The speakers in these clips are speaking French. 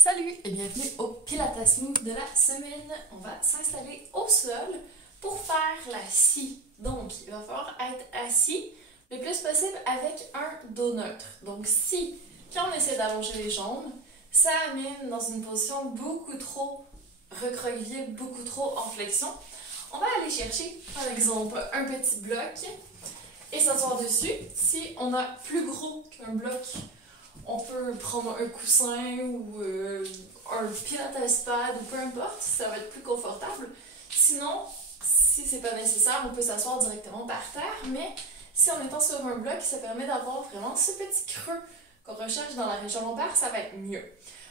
Salut et bienvenue au Pilates Move de la semaine. On va s'installer au sol pour faire la scie. Donc, il va falloir être assis le plus possible avec un dos neutre. Donc, si, quand on essaie d'allonger les jambes, ça amène dans une position beaucoup trop recroquevillée, beaucoup trop en flexion, on va aller chercher, par exemple, un petit bloc et s'asseoir dessus. Si on a plus gros qu'un bloc, on peut prendre un coussin ou un pilates pad ou peu importe, ça va être plus confortable. Sinon, si c'est pas nécessaire, on peut s'asseoir directement par terre, mais si en étant sur un bloc, ça permet d'avoir vraiment ce petit creux qu'on recherche dans la région lombaire, ça va être mieux.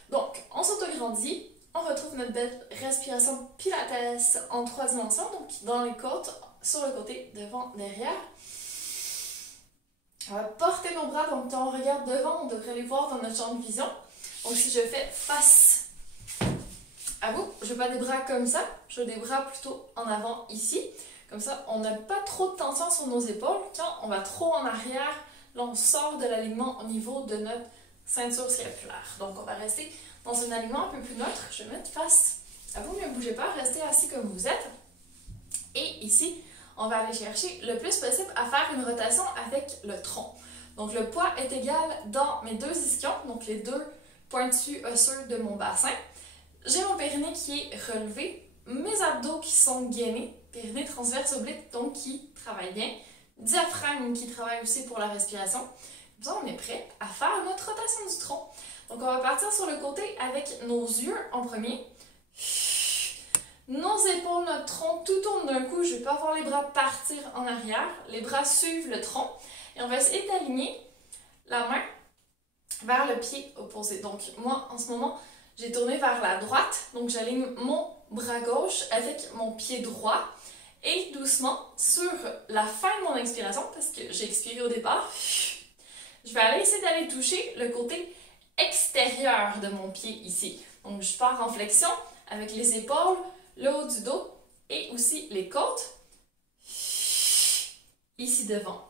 Donc, on s'autograndit, on retrouve notre belle respiration pilates en 3 dimensions, donc dans les côtes, sur le côté, devant, derrière. On va porter nos bras, donc quand on regarde devant, on devrait les voir dans notre champ de vision. Donc si je fais face à vous, je veux pas des bras comme ça, je veux des bras plutôt en avant ici. Comme ça, on n'a pas trop de tension sur nos épaules. Quand on va trop en arrière, là on sort de l'alignement au niveau de notre ceinture scapulaire. Donc on va rester dans un alignement un peu plus neutre. Je vais mettre face à vous, ne bougez pas, restez assis comme vous êtes. Et ici, on va aller chercher le plus possible à faire une rotation avec le tronc. Donc le poids est égal dans mes deux ischions, donc les deux pointus osseux de mon bassin. J'ai mon périnée qui est relevé, mes abdos qui sont gainés, périnée transverse oblique donc qui travaille bien, diaphragme qui travaille aussi pour la respiration. Comme ça, on est prêt à faire notre rotation du tronc. Donc on va partir sur le côté avec nos yeux en premier. Nos épaules, notre tronc, tout tourne d'un coup. Je ne vais pas voir les bras partir en arrière. Les bras suivent le tronc. Et on va essayer d'aligner la main vers le pied opposé. Donc, moi, en ce moment, j'ai tourné vers la droite. Donc, j'aligne mon bras gauche avec mon pied droit. Et doucement, sur la fin de mon expiration, parce que j'ai expiré au départ, je vais aller essayer d'aller toucher le côté extérieur de mon pied ici. Donc, je pars en flexion avec les épaules, le haut du dos et aussi les côtes, ici devant.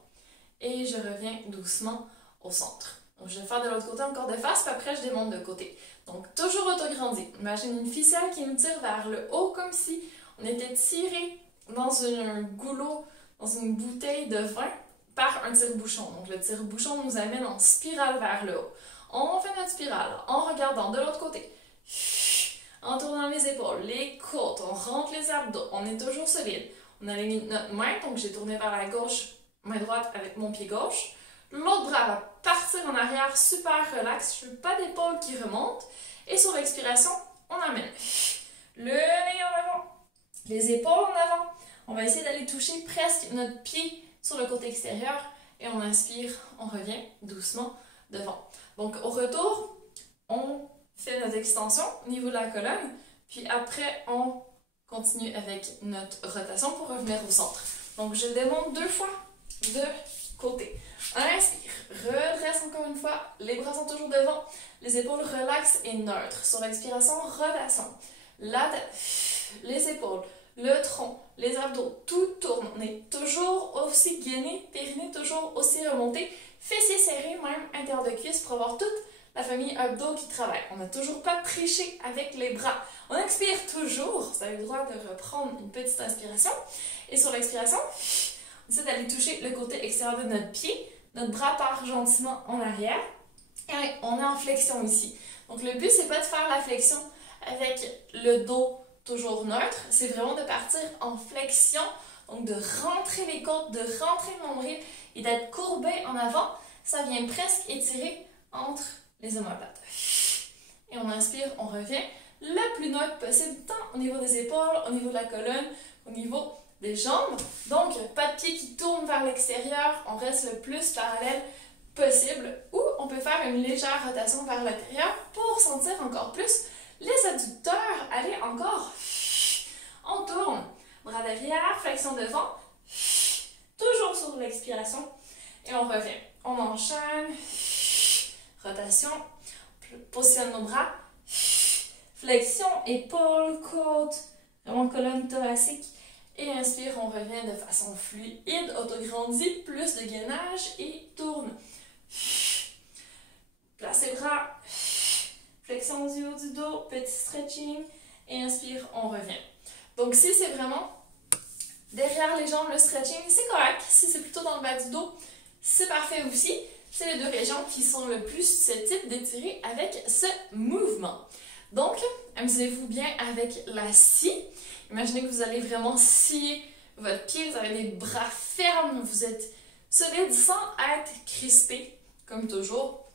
Et je reviens doucement au centre. Donc, je vais faire de l'autre côté encore de face, puis après je démonte de côté. Donc, toujours autograndi. Imagine une ficelle qui nous tire vers le haut comme si on était tiré dans un goulot, dans une bouteille de vin par un tire-bouchon. Donc, le tire-bouchon nous amène en spirale vers le haut. On fait notre spirale en regardant de l'autre côté. En tournant les épaules, les côtes, on rentre les abdos, on est toujours solide. On aligne notre main, donc j'ai tourné vers la gauche, main droite avec mon pied gauche. L'autre bras va partir en arrière, super relax, je veux pas d'épaule qui remonte. Et sur l'expiration, on amène le nez en avant, les épaules en avant. On va essayer d'aller toucher presque notre pied sur le côté extérieur. Et on inspire, on revient doucement devant. Donc au retour, on fait notre extension au niveau de la colonne, puis après on continue avec notre rotation pour revenir au centre. Donc je démonte 2 fois de côté. Inspire, redresse encore une fois, les bras sont toujours devant, les épaules relaxes et neutres. Sur l'expiration, rotation. La tête, les épaules, le tronc, les abdos, tout tourne. On est toujours aussi gainé, périnée toujours aussi remonté, fessiers serrés, même intérieur de cuisse pour avoir toute la famille abdos qui travaille. On n'a toujours pas triché avec les bras. On expire toujours. Vous avez le droit de reprendre une petite inspiration. Et sur l'expiration, on essaie d'aller toucher le côté extérieur de notre pied. Notre bras part gentiment en arrière. Et on est en flexion ici. Donc le but, c'est pas de faire la flexion avec le dos toujours neutre. C'est vraiment de partir en flexion. Donc de rentrer les côtes, de rentrer le nombril et d'être courbé en avant. Ça vient presque étirer entre les omoplates. Et on inspire, on revient le plus neutre possible, tant au niveau des épaules, au niveau de la colonne, au niveau des jambes. Donc, pas de pied qui tourne vers l'extérieur, on reste le plus parallèle possible. Ou on peut faire une légère rotation vers l'intérieur pour sentir encore plus les adducteurs aller encore. On tourne, bras derrière, flexion devant, toujours sur l'expiration. Et on revient. On enchaîne. Rotation, positionne nos bras, flexion, épaules, côtes, vraiment colonne thoracique. Et inspire, on revient de façon fluide, autograndie, plus de gainage et tourne. Place les bras, flexion du haut du dos, petit stretching, et inspire, on revient. Donc si c'est vraiment derrière les jambes le stretching, c'est correct. Si c'est plutôt dans le bas du dos, c'est parfait aussi. C'est les deux régions qui sont le plus susceptibles d'étirer avec ce mouvement. Donc, amusez-vous bien avec la scie. Imaginez que vous allez vraiment scier votre pied, vous avez les bras fermes, vous êtes solide sans être crispé, comme toujours.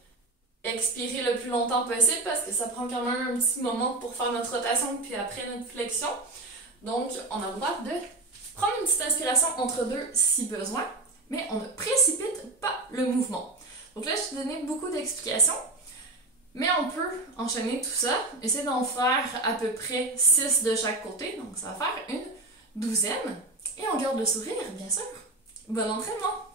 Expirez le plus longtemps possible parce que ça prend quand même un petit moment pour faire notre rotation puis après notre flexion. Donc, on a le droit de prendre une petite inspiration entre deux si besoin, mais on ne précipite pas le mouvement. Donc là, je t'ai donné beaucoup d'explications, mais on peut enchaîner tout ça, essayer d'en faire à peu près 6 de chaque côté, donc ça va faire une 12aine. Et on garde le sourire, bien sûr. Bon entraînement!